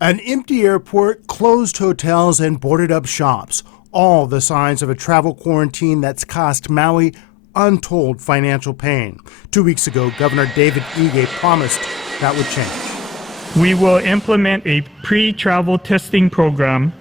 An empty airport, closed hotels, and boarded up shops. All the signs of a travel quarantine that's cost Maui untold financial pain. 2 weeks ago, Governor David Ige promised that would change. We will implement a pre-travel testing program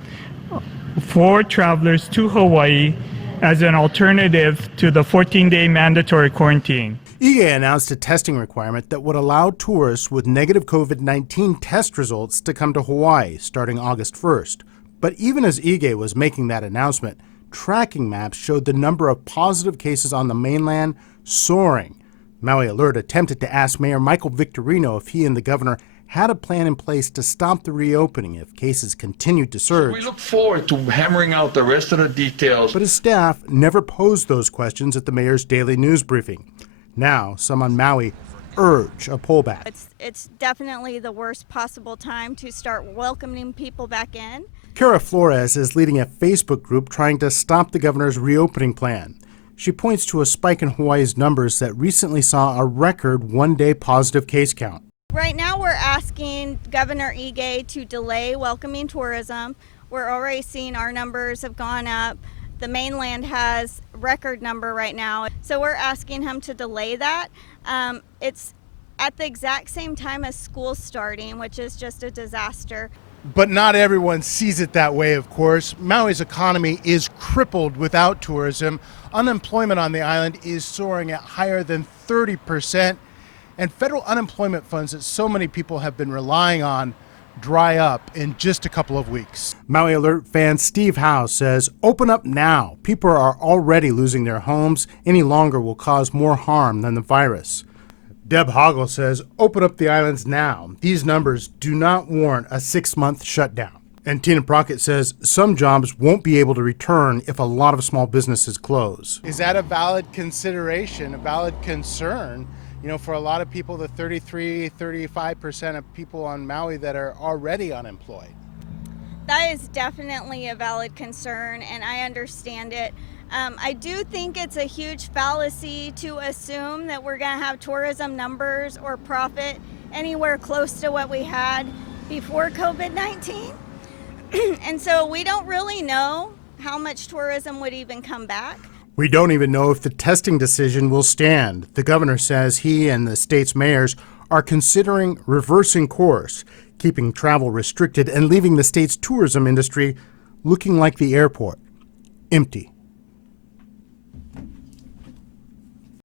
for travelers to Hawaii as an alternative to the 14-day mandatory quarantine. Ige announced a testing requirement that would allow tourists with negative COVID-19 test results to come to Hawaii starting August 1st. But even as Ige was making that announcement, tracking maps showed the number of positive cases on the mainland soaring. Maui Alert attempted to ask Mayor Michael Victorino if he and the governor had a plan in place to stop the reopening if cases continued to surge. We look forward to hammering out the rest of the details. But his staff never posed those questions at the mayor's daily news briefing. Now, some on Maui urge a pullback. It's definitely the worst possible time to start welcoming people back in. Kara Flores is leading a Facebook group trying to stop the governor's reopening plan. She points to a spike in Hawaii's numbers that recently saw a record one-day positive case count. Right now we're asking Governor Ige to delay welcoming tourism. We're already seeing our numbers have gone up. The mainland has record number right now. So we're asking him to delay that. It's at the exact same time as school starting, which is just a disaster. But not everyone sees it that way, of course. Maui's economy is crippled without tourism. Unemployment on the island is soaring at higher than 30%. And federal unemployment funds that so many people have been relying on dry up in just a couple of weeks. Maui Alert fan Steve Howe says, open up now. People are already losing their homes. Any longer will cause more harm than the virus. Deb Hoggle says, open up the islands now. These numbers do not warrant a 6-month shutdown. And Tina Brockett says some jobs won't be able to return if a lot of small businesses close. Is that a valid consideration, a valid concern? You know, for a lot of people, the 35% of people on Maui that are already unemployed. That is definitely a valid concern, and I understand it. I do think it's a huge fallacy to assume that we're going to have tourism numbers or profit anywhere close to what we had before COVID-19. And so we don't really know how much tourism would even come back. We don't even know if the testing decision will stand. The governor says he and the state's mayors are considering reversing course, keeping travel restricted and leaving the state's tourism industry looking like the airport, empty.